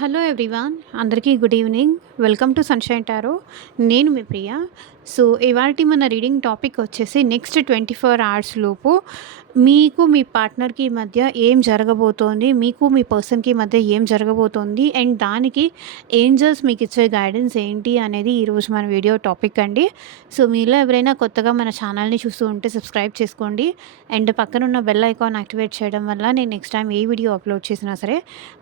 Hello everyone, అందరికీ good evening. Welcome to sunshine tarot. నేను మీ ప్రియ. So, ఇవాల్టి మన రీడింగ్ టాపిక్ వచ్చేసి నెక్స్ట్ 24 అవర్స్ లోపు మీకు మీ పార్ట్నర్‌కి మధ్య ఏం జరగబోతోంది, మీకు మీ పర్సన్‌కి మధ్య ఏం జరగబోతోంది అండ్ దానికి ఏంజెల్స్ మీకిచ్చే గైడెన్స్ ఏంటి అనేది ఈరోజు మన వీడియో టాపిక్ అండి. సో, మీలో ఎవరైనా కొత్తగా మన ఛానల్‌ని చూస్తూ ఉంటే సబ్స్క్రైబ్ చేసుకోండి అండ్ పక్కనున్న బెల్ ఐకాన్ యాక్టివేట్ చేయడం వల్ల నేను నెక్స్ట్ టైం ఏ వీడియో అప్లోడ్ చేసినా సరే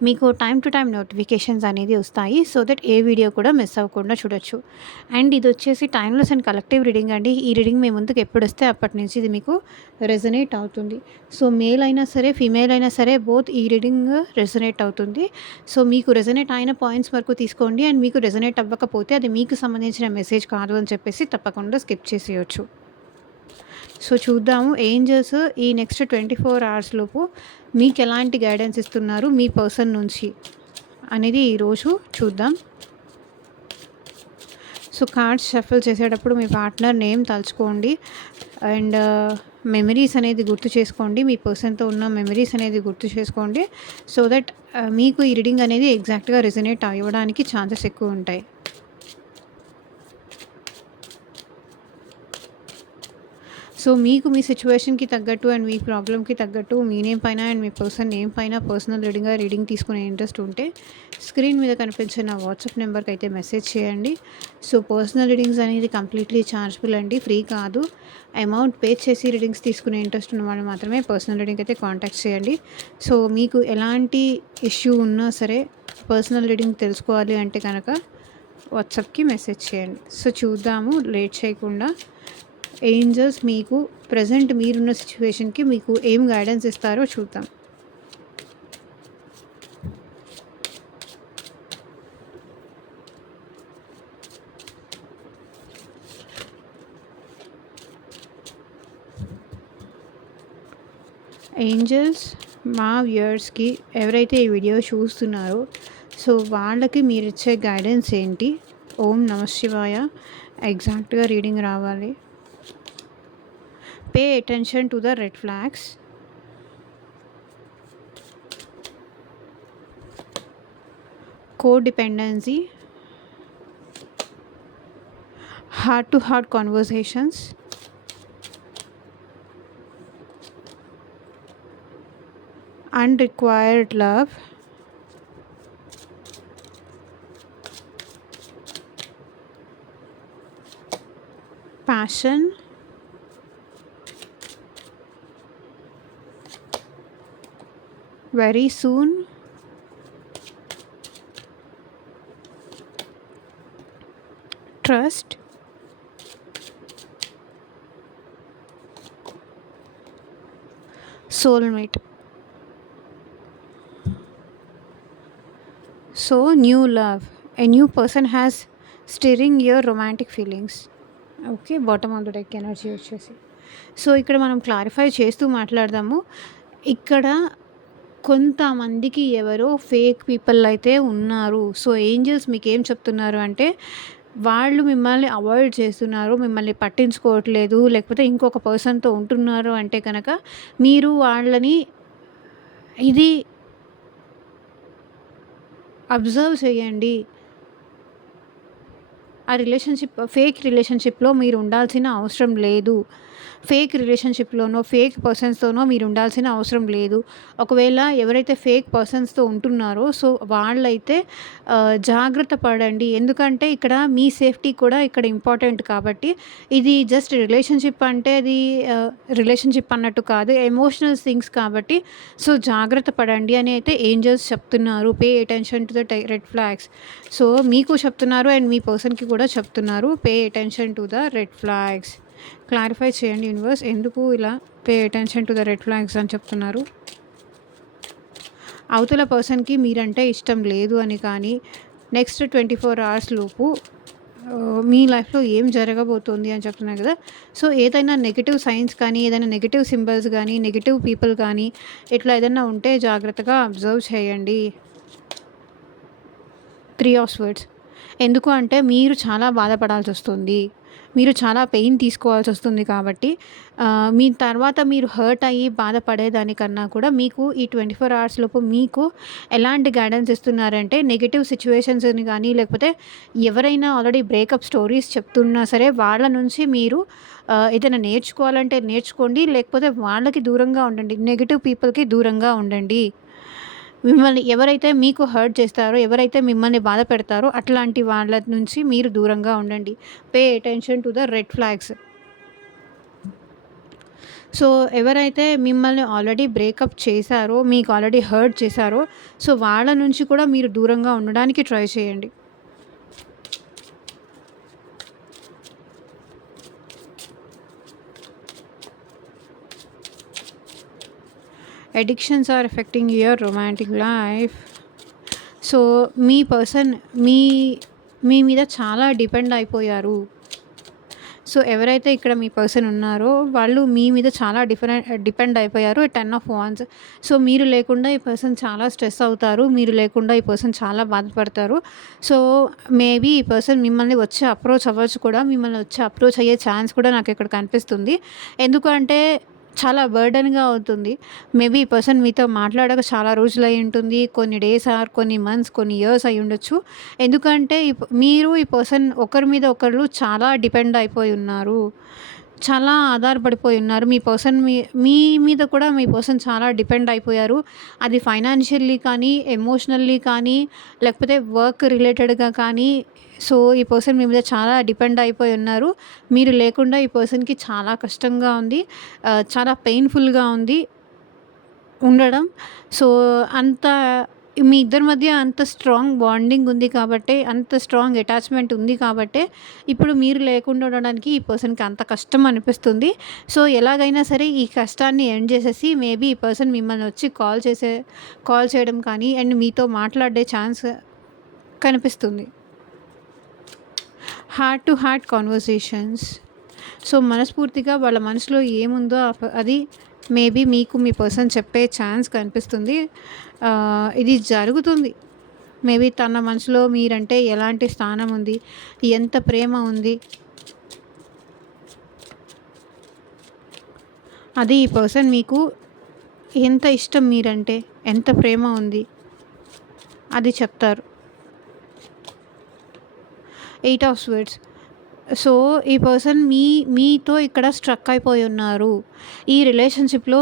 మీకు టైమ్ టు టైమ్ నోటిఫికేషన్స్ అనేది వస్తాయి. సో దట్ ఏ వీడియో కూడా మిస్ అవ్వకుండా చూడొచ్చు. అండ్ ఇది వచ్చేసి టైమ్‌లెస్ అండ్ కలెక్టివ్ రీడింగ్ అండి. ఈ రీడింగ్ మీ ముందుకు ఎప్పుడొస్తే అప్పటి నుంచి ఇది మీకు రెజొనేట్ అవుతుంది. సో మేల్ అయినా సరే, ఫీమేల్ అయినా సరే బోత్ ఈ రీడింగ్ రెజొనేట్ అవుతుంది. సో మీకు రెజొనేట్ అయిన పాయింట్స్ వరకు తీసుకోండి అండ్ మీకు రెజొనేట్ అవ్వకపోతే అది మీకు సంబంధించిన మెసేజ్ కాదు అని చెప్పేసి తప్పకుండా స్కిప్ చేసేయొచ్చు. సో చూద్దాము ఏంజెల్స్ ఈ నెక్స్ట్ 24 అవర్స్ లోపు మీకు ఎలాంటి గైడెన్స్ ఇస్తున్నారు మీ పర్సన్ నుంచి అనేది ఈరోజు చూద్దాం. సో కార్డ్స్ షఫల్ చేసేటప్పుడు మీ పార్ట్నర్ నేమ్ తలుచుకోండి అండ్ మెమరీస్ అనేది గుర్తు చేసుకోండి. మీ పర్సన్తో ఉన్న మెమరీస్ అనేది గుర్తు చేసుకోండి. సో దట్ మీకు ఈ రీడింగ్ అనేది ఎగ్జాక్ట్గా రెజొనేట్ అవ్వడానికి ఛాన్సెస్ ఎక్కువ ఉంటాయి. సో మీకు మీ సిచ్యువేషన్కి తగ్గట్టు అండ్ మీ ప్రాబ్లమ్కి తగ్గట్టు మీ నేమ్ పైన అండ్ మీ పర్సన్ నేమ్ పైన పర్సనల్ రీడింగ్ తీసుకునే ఇంట్రెస్ట్ ఉంటే స్క్రీన్ మీద కనిపించే నా వాట్సాప్ నెంబర్కి అయితే మెసేజ్ చేయండి. సో పర్సనల్ రీడింగ్స్ అనేది కంప్లీట్లీ ఛార్జబుల్ అండి, ఫ్రీ కాదు. అమౌంట్ పే చేసి రీడింగ్స్ తీసుకునే ఇంట్రెస్ట్ ఉన్న వాళ్ళు మాత్రమే పర్సనల్ రీడింగ్ అయితే కాంటాక్ట్ చేయండి. సో మీకు ఎలాంటి ఇష్యూ ఉన్నా సరే పర్సనల్ రీడింగ్ తెలుసుకోవాలి అంటే కనుక వాట్సాప్కి మెసేజ్ చేయండి. సో చూద్దాము లేట్ చేయకుండా ఏంజల్స్ మీకు ప్రజెంట్ మీరున్న సిచ్యువేషన్కి మీకు ఏం గైడెన్స్ ఇస్తారో చూద్దాం. ఏంజల్స్ మా వ్యూయర్స్కి ఎవరైతే ఈ వీడియో చూస్తున్నారో సో వాళ్ళకి మీరు ఇచ్చే గైడెన్స్ ఏంటి? ఓం నమః శివాయ. ఎగ్జాక్ట్గా రీడింగ్ రావాలి. Pay attention to the red flags. Codependency, heart to heart conversations, unrequited love, passion, very soon, trust, soulmate. So new love, a new person has stirring your romantic feelings. Okay, bottom of the deck energy వచ్చేసి so ఇక్కడ మనం clarify చేస్తూ మాట్లాడదాము. ఇక్కడ కొంతమందికి ఎవరో fake people అయితే ఉన్నారు. సో ఏంజల్స్ మీకు ఏం చెప్తున్నారు అంటే వాళ్ళు మిమ్మల్ని అవాయిడ్ చేస్తున్నారు, మిమ్మల్ని పట్టించుకోవట్లేదు, లేకపోతే ఇంకొక పర్సన్తో ఉంటున్నారు అంటే కనుక మీరు వాళ్ళని ఇది అబ్జర్వ్ చేయండి. ఆ ఫేక్ రిలేషన్షిప్లో మీరు ఉండాల్సిన అవసరం లేదు. ఫేక్ రిలేషన్షిప్లోనో ఫేక్ పర్సన్స్తోనో మీరు ఉండాల్సిన అవసరం లేదు. ఒకవేళ ఎవరైతే ఫేక్ పర్సన్స్తో ఉంటున్నారో సో వాళ్ళైతే జాగ్రత్త పడండి. ఎందుకంటే ఇక్కడ మీ సేఫ్టీ కూడా ఇక్కడ ఇంపార్టెంట్ కాబట్టి ఇది జస్ట్ రిలేషన్షిప్ అంటే అది రిలేషన్షిప్ అన్నట్టు కాదు, ఎమోషనల్ థింగ్స్ కాబట్టి సో జాగ్రత్త పడండి అని అయితే ఏంజల్స్ చెప్తున్నారు. Pay attention to the red flags. So మీకు చెప్తున్నారు అండ్ మీ పర్సన్కి కూడా చెప్తున్నారు pay attention to the red flags. Clarify చేయండి యూనివర్స్, ఎందుకు ఇలా pay attention to the red flags అని చెప్తున్నారు? అవతల పర్సన్కి మీరంటే ఇష్టం లేదు అని కానీ నెక్స్ట్ 24 అవర్స్ లోపు మీ లైఫ్లో ఏం జరగబోతోంది అని చెప్తున్నారు కదా. సో ఏదైనా నెగిటివ్ సైన్స్ కానీ, ఏదైనా నెగిటివ్ సింబల్స్ కానీ, నెగిటివ్ పీపుల్ కానీ ఇట్లా ఏదైనా ఉంటే జాగ్రత్తగా అబ్జర్వ్ చేయండి. 3 ఆఫ్ స్వర్డ్స్. ఎందుకు అంటే మీరు చాలా బాధపడాల్సి వస్తుంది. మీరు చాలా పెయిన్ తీసుకోవాల్సొస్తుంది కాబట్టి మీ తర్వాత మీరు హర్ట్ అయ్యి బాధపడేదానికన్నా కూడా మీకు ఈ 24 అవర్స్ లోపు మీకు ఎలాంటి గైడెన్స్ ఇస్తున్నారంటే నెగెటివ్ సిట్యుయేషన్స్‌ని గానీ, లేకపోతే ఎవరైనా ఆల్రెడీ బ్రేకప్ స్టోరీస్ చెప్తున్నా సరే వాళ్ళ నుంచి మీరు ఏదైనా నేర్చుకోవాలంటే నేర్చుకోండి. లేకపోతే వాళ్ళకి దూరంగా ఉండండి. నెగెటివ్ పీపుల్‌కి దూరంగా ఉండండి. మిమ్మల్ని ఎవరైతే మీకు హర్ట్ చేస్తారో, ఎవరైతే మిమ్మల్ని బాధ పెడతారో అట్లాంటి వాళ్ళ నుంచి మీరు దూరంగా ఉండండి. Pay attention to the red flags. So, ఎవరైతే మిమ్మల్ని ఆల్రెడీ బ్రేకప్ చేశారో, మీకు ఆల్రెడీ హర్ట్ చేశారో, సో, వాళ్ళ నుంచి కూడా మీరు దూరంగా ఉండడానికి ట్రై చేయండి. Addictions are affecting your romantic life. So, మీ పర్సన్ మీ మీ మీద చాలా డిపెండ్ అయిపోయారు. సో, ఎవరైతే ఇక్కడ మీ పర్సన్ ఉన్నారో వాళ్ళు మీ మీద చాలా డిపెండ్ అయిపోయారు. 10 ఆఫ్ వాండ్స్. సో, మీరు లేకుండా ఈ పర్సన్ చాలా స్ట్రెస్ అవుతారు. మీరు లేకుండా ఈ పర్సన్ చాలా బాధపడతారు. సో, మేబీ ఈ పర్సన్ మిమ్మల్ని వచ్చి అప్రోచ్ అవ్వచ్చు కూడా. మిమ్మల్ని వచ్చి అప్రోచ్ అయ్యే ఛాన్స్ కూడా నాకు ఇక్కడ కనిపిస్తుంది. ఎందుకు అంటే చాలా బర్డెన్‌గా అవుతుంది. మేబీ ఈ పర్సన్ మీతో మాట్లాడక చాలా రోజులయ్యి ఉంటుంది. కొన్ని డేస్ ఆర్ కొన్ని మంత్స్, కొన్ని ఇయర్స్ అయ్యుండొచ్చు. ఎందుకంటే మీరు ఈ పర్సన్ ఒకరి మీద ఒకళ్ళు చాలా డిపెండ్ అయిపోయి ఉన్నారు. చాలా ఆధారపడిపోయి ఉన్నారు. మీ పర్సన్ మీ మీద కూడా మీ పర్సన్ చాలా డిపెండ్ అయిపోయారు. అది ఫైనాన్షియల్లీ కానీ, ఎమోషనల్లీ కానీ, లేకపోతే వర్క్ రిలేటెడ్‌గా కానీ. సో, ఈ పర్సన్ మీ మీద చాలా డిపెండ్ అయిపోయి ఉన్నారు. మీరు లేకుండా ఈ పర్సన్‌కి చాలా కష్టంగా ఉంది. చాలా పెయిన్‌ఫుల్‌గా ఉంది ఉండడం. సో, అంత మీ ఇద్దరి మధ్య అంత స్ట్రాంగ్ బాండింగ్ ఉంది కాబట్టే, అంత స్ట్రాంగ్ అటాచ్‌మెంట్ ఉంది కాబట్టే, ఇప్పుడు మీరు లేకుండా ఉండడానికి ఈ పర్సన్‌కి అంత కష్టం అనిపిస్తుంది. సో, ఎలాగైనా సరే ఈ కష్టాన్ని ఎండ్ చేసేసి మేబీ ఈ పర్సన్ మిమ్మల్ని వచ్చి కాల్ చేయడం కానీ అండ్ మీతో మాట్లాడే ఛాన్స్ కనిపిస్తుంది. Heart to heart conversations. So, మనస్ఫూర్తిగా వాళ్ళ మనసులో ఏముందో అది మేబీ మీకు మీ పర్సన్ చెప్పే ఛాన్స్ కనిపిస్తుంది. ఇది జరుగుతుంది. మేబీ తన మనసులో మీరంటే ఎలాంటి స్థానం ఉంది, ఎంత ప్రేమ ఉంది, అది ఈ పర్సన్ మీకు ఎంత ఇష్టం మీరంటే, ఎంత ప్రేమ ఉంది అది చెప్తారు. 8 ఆఫ్ స్వర్డ్స్. సో, ఈ పర్సన్ మీతో ఇక్కడ స్ట్రక్ అయిపోయి ఉన్నారు. ఈ రిలేషన్‌షిప్‌లో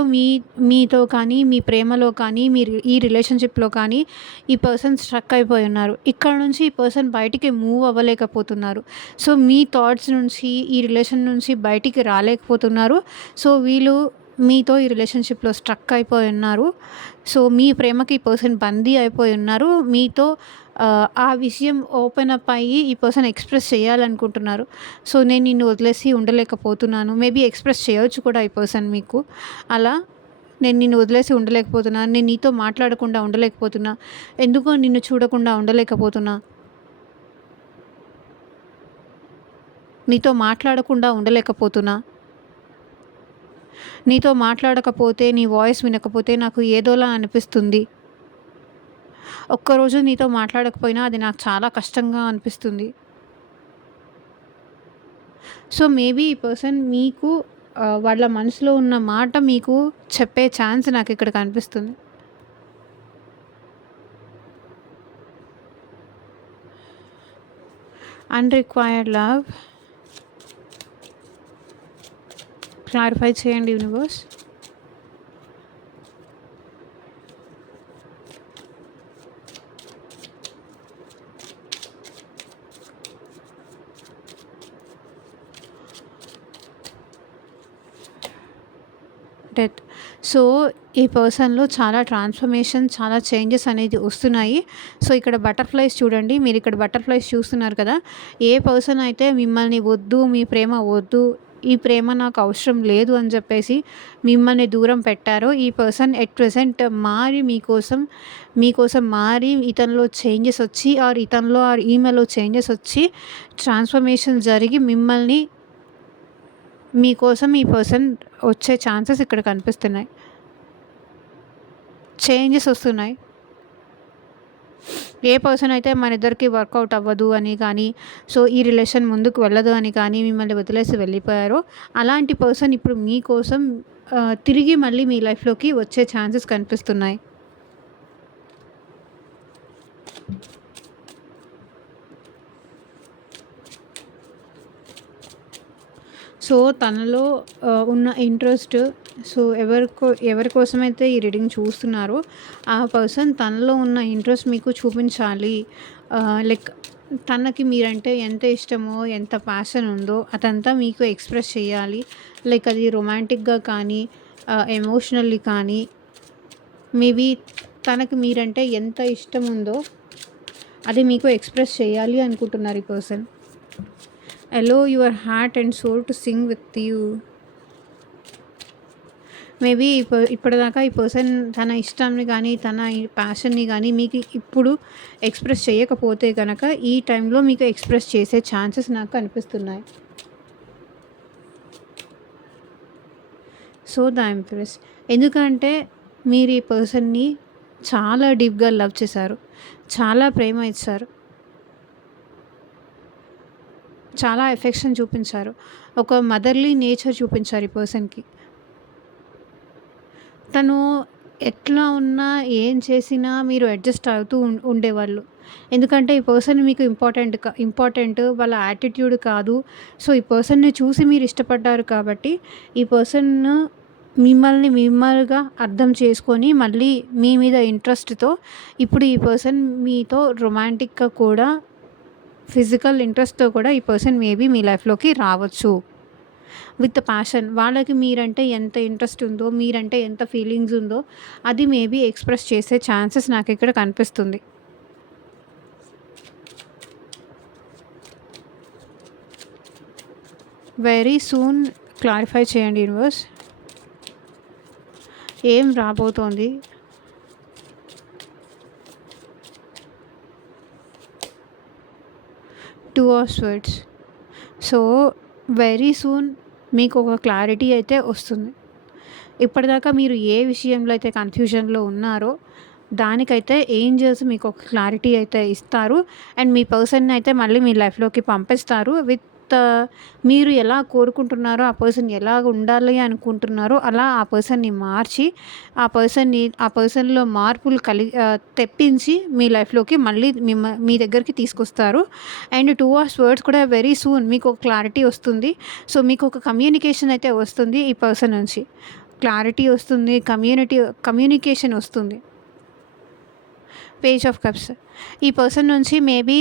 మీతో కానీ, మీ ప్రేమలో కానీ, మీరు ఈ రిలేషన్‌షిప్‌లో కానీ ఈ పర్సన్ స్ట్రక్ అయిపోయి ఉన్నారు. ఇక్కడ నుంచి ఈ పర్సన్ బయటికి మూవ్ అవ్వలేకపోతున్నారు. సో, మీ థాట్స్ నుంచి ఈ రిలేషన్ నుంచి బయటికి రాలేకపోతున్నారు. సో, వీళ్ళు మీతో ఈ రిలేషన్‌షిప్‌లో స్ట్రక్ అయిపోయి ఉన్నారు. సో, మీ ప్రేమకి ఈ పర్సన్ బందీ అయిపోయి ఉన్నారు. మీతో ఆ విషయం ఓపెన్ అప్ అయ్యి ఈ పర్సన్ ఎక్స్‌ప్రెస్ చేయాలనుకుంటున్నారు. సో, నేను నిన్ను వదిలేసి ఉండలేకపోతున్నాను. మేబీ ఎక్స్‌ప్రెస్ చేయొచ్చు కూడా ఈ పర్సన్ మీకు. అలా నేను నిన్ను వదిలేసి ఉండలేకపోతున్నా. నేను నీతో మాట్లాడకుండా ఉండలేకపోతున్నా. ఎందుకో నిన్ను చూడకుండా ఉండలేకపోతున్నా. నీతో మాట్లాడకుండా ఉండలేకపోతున్నా. నీతో మాట్లాడకపోతే, నీ వాయిస్ వినకపోతే నాకు ఏదోలా అనిపిస్తుంది. ఒక్కరోజు నీతో మాట్లాడకపోయినా అది నాకు చాలా కష్టంగా అనిపిస్తుంది. సో, మేబీ ఈ పర్సన్ మీకు వాళ్ళ మనసులో ఉన్న మాట మీకు చెప్పే ఛాన్స్ నాకు ఇక్కడ కనిపిస్తుంది. అన్‌రిక్వైర్డ్ లవ్. క్లారిఫై చేయండి యూనివర్స్. డెత్. సో, ఈ పర్సన్‌లో చాలా ట్రాన్స్‌ఫర్మేషన్, చాలా చేంజెస్ అనేది వస్తున్నాయి. సో, ఇక్కడ బటర్‌ఫ్లైస్ చూడండి. మీరు ఇక్కడ బటర్‌ఫ్లైస్ చూస్తున్నారు కదా! ఏ పర్సన్ అయితే మిమ్మల్ని వద్దు, మీ ప్రేమ వద్దు, ఈ ప్రేమ నాకు అవసరం లేదు అని చెప్పేసి మిమ్మల్ని దూరం పెట్టారో, ఈ పర్సన్ ఎట్ ప్రెజెంట్ మారి మీకోసం మారి ఇతనిలో చేంజెస్ వచ్చి ఇతనిలో ఈమెలో చేంజెస్ వచ్చి ట్రాన్స్‌ఫర్మేషన్ జరిగి మీకోసం ఈ పర్సన్ వచ్చే ఛాన్సెస్ ఇక్కడ కనిపిస్తున్నాయి. చేంజెస్ వస్తున్నాయి. ఏ పర్సన్ అయితే మన ఇద్దరికి వర్కౌట్ అవ్వదు అని కానీ, సో ఈ రిలేషన్ ముందుకు వెళ్ళదు అని కానీ మిమ్మల్ని వదిలేసి వెళ్ళిపోయారో, అలాంటి పర్సన్ ఇప్పుడు మీకోసం తిరిగి మళ్ళీ మీ లైఫ్‌లోకి వచ్చే ఛాన్సెస్ కనిపిస్తున్నాయి. సో, తనలో ఉన్న ఇంట్రెస్ట్, సో ఎవరి కోసమైతే ఈ రీడింగ్ చూస్తున్నారో, ఆ పర్సన్ తనలో ఉన్న ఇంట్రెస్ట్ మీకు చూపించాలి. లైక్ తనకి మీరంటే ఎంత ఇష్టమో, ఎంత ప్యాషన్ ఉందో అదంతా మీకు ఎక్స్‌ప్రెస్ చేయాలి. లైక్ అది రొమాంటిక్‌గా కానీ, ఎమోషనల్లీ కానీ, మేబీ తనకి మీరంటే ఎంత ఇష్టం ఉందో అది మీకు ఎక్స్‌ప్రెస్ చేయాలి అనుకుంటున్నారు ఈ person. Allow your heart and soul to sing with you. Maybe ఇప్పటిదాకా ఈ పర్సన్ తన ఇష్టాన్ని కానీ, తన ప్యాషన్‌ని కానీ మీకు ఇప్పుడు ఎక్స్‌ప్రెస్ చేయకపోతే గనక, ఈ టైంలో మీకు ఎక్స్‌ప్రెస్ చేసే ఛాన్సెస్ నాకు కనిపిస్తున్నాయి. So, the empress. ఎందుకంటే మీరు ఈ పర్సన్‌ని చాలా డీప్‌గా లవ్ చేశారు. చాలా ప్రేమ ఇచ్చారు. చాలా ఎఫెక్షన్ చూపించారు. ఒక మదర్‌లీ నేచర్ చూపించారు ఈ పర్సన్‌కి. తను ఎట్లా ఉన్నా, ఏం చేసినా మీరు అడ్జస్ట్ అవుతూ ఉండేవాళ్ళు. ఎందుకంటే ఈ పర్సన్ మీకు ఇంపార్టెంట్ వాళ్ళ యాటిట్యూడ్ కాదు. సో, ఈ పర్సన్‌ని చూసి మీరు ఇష్టపడ్డారు కాబట్టి, ఈ పర్సన్ మిమ్మల్నిగా అర్థం చేసుకొని, మళ్ళీ మీ మీద ఇంట్రెస్ట్‌తో ఇప్పుడు ఈ పర్సన్ మీతో రొమాంటిక్‌గా కూడా, ఫిజికల్ ఇంట్రెస్ట్‌తో కూడా ఈ పర్సన్ మేబీ మీ లైఫ్‌లోకి రావచ్చు. With passion. వాళ్ళకి మీరంటే ఎంత ఇంట్రెస్ట్ ఉందో, మీరంటే ఎంత ఫీలింగ్స్ ఉందో అది మేబీ ఎక్స్‌ప్రెస్ చేసే ఛాన్సెస్ నాకిక్కడ కనిపిస్తుంది. వెరీ సూన్ క్లారిఫై చేయండి యూనివర్స్. ఏం రాబోతోంది? Two of swords. So, very soon మీకు ఒక క్లారిటీ అయితే వస్తుంది. ఇప్పటిదాకా మీరు ఏ విషయంలో అయితే కన్‌ఫ్యూజన్‌లో ఉన్నారో, దానికైతే ఏంజెల్స్ మీకు ఒక క్లారిటీ అయితే ఇస్తారు. అండ్ మీ పర్సన్‌ని అయితే మళ్ళీ మీ లైఫ్‌లోకి పంపిస్తారు. మీరు ఎలా కోరుకుంటున్నారో, ఆ పర్సన్ ఎలాగ ఉండాలి అనుకుంటున్నారో అలా ఆ పర్సన్‌ని మార్చి, ఆ పర్సన్‌లో మార్పులు తెప్పించి మీ లైఫ్‌లోకి మళ్ళీ మీ దగ్గరికి తీసుకొస్తారు. అండ్ టూ ఆఫ్ స్వర్డ్స్ కూడా వెరీ సూన్ మీకు ఒక క్లారిటీ వస్తుంది. సో, మీకు ఒక కమ్యూనికేషన్ అయితే వస్తుంది ఈ పర్సన్ నుంచి. క్లారిటీ వస్తుంది. కమ్యూనికేషన్ వస్తుంది. Page of cups. ఈ పర్సన్ నుంచి మేబీ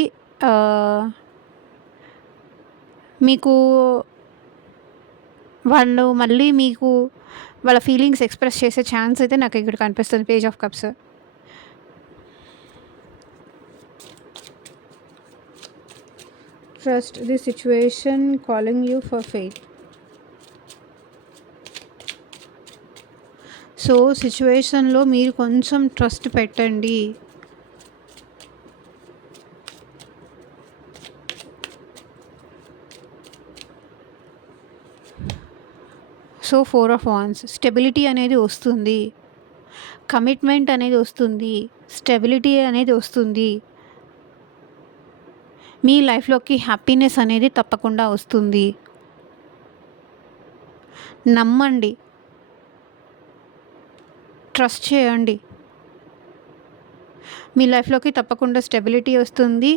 మీకు వాళ్ళు మళ్ళీ మీకు వాళ్ళ ఫీలింగ్స్ ఎక్స్‌ప్రెస్ చేసే ఛాన్స్ అయితే నాకు ఇక్కడ కనిపిస్తుంది. Page of cups. Trust the situation calling you for faith. So, సిట్యుయేషన్‌లో మీరు కొంచెం ట్రస్ట్ పెట్టండి. So, 4 of wands. స్టెబిలిటీ అనేది వస్తుంది. కమిట్మెంట్ అనేది వస్తుంది. స్టెబిలిటీ అనేది వస్తుంది. మీ లైఫ్‌లోకి హ్యాపీనెస్ అనేది తప్పకుండా వస్తుంది. నమ్మండి. ట్రస్ట్ చేయండి. మీ లైఫ్‌లోకి తప్పకుండా స్టెబిలిటీ వస్తుంది.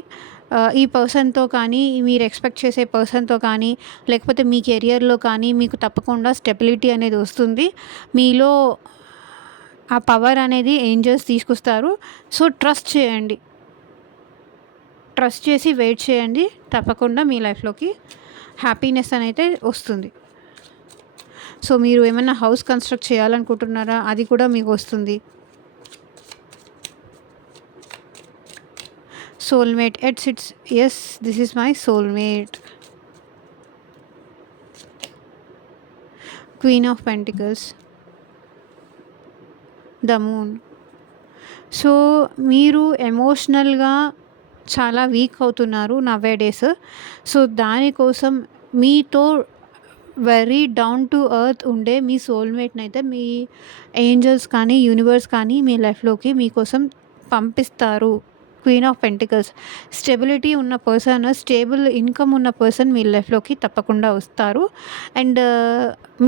ఈ పర్సన్‌తో కానీ, మీరు ఎక్స్‌పెక్ట్ చేసే పర్సన్‌తో కానీ, లేకపోతే మీ కెరియర్‌లో కానీ మీకు తప్పకుండా స్టెబిలిటీ అనేది వస్తుంది. మీలో ఆ పవర్ అనేది ఏంజెల్స్ తీసుకొస్తారు. సో, ట్రస్ట్ చేయండి. ట్రస్ట్ చేసి వెయిట్ చేయండి. తప్పకుండా మీ లైఫ్‌లోకి హ్యాపీనెస్ అనైతే వస్తుంది. సో, మీరు ఏమైనా హౌస్ కన్‌స్ట్రక్ట్ చేయాలనుకుంటున్నారా? అది కూడా మీకు వస్తుంది. Soulmate. It's yes, this is my soulmate. Queen of pentacles. The moon. So, మీరు ఎమోషనల్‌గా చాలా వీక్ అవుతున్నారు నౌఏడేస్. సో, దానికోసం మీతో వెరీ డౌన్ టు ఎర్త్ ఉండే మీ సోల్‌మేట్‌ని అయితే మీ ఏంజెల్స్ కానీ, యూనివర్స్ కానీ మీ లైఫ్‌లోకి మీకోసం పంపిస్తారు. Queen of pentacles. స్టెబిలిటీ ఉన్న పర్సన్, స్టేబుల్ ఇన్‌కమ్ ఉన్న పర్సన్ మీ లైఫ్‌లోకి తప్పకుండా వస్తారు. అండ్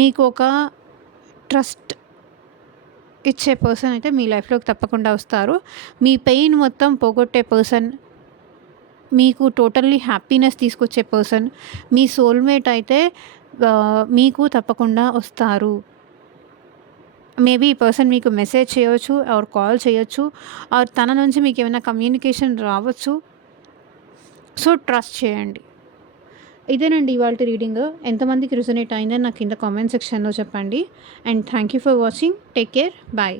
మీకు ఒక ట్రస్ట్ ఇచ్చే పర్సన్ అయితే మీ లైఫ్‌లోకి తప్పకుండా వస్తారు. మీ పెయిన్ మొత్తం పోగొట్టే పర్సన్, మీకు టోటల్లీ హ్యాపీనెస్ తీసుకొచ్చే పర్సన్, మీ సోల్‌మేట్ అయితే మీకు తప్పకుండా వస్తారు. మేబీ ఈ పర్సన్ మీకు మెసేజ్ చేయొచ్చు ఆర్ కాల్ చేయొచ్చు ఆర్ తన నుంచి మీకేమైనా కమ్యూనికేషన్ రావచ్చు. సో, ట్రస్ట్ చేయండి. ఇదేనండి ఇవాల్టి రీడింగ్. ఎంతమందికి రెసొనేట్ అయిందని నాకు కింద కామెంట్ సెక్షన్‌లో చెప్పండి. And thank you for watching. Take care. Bye.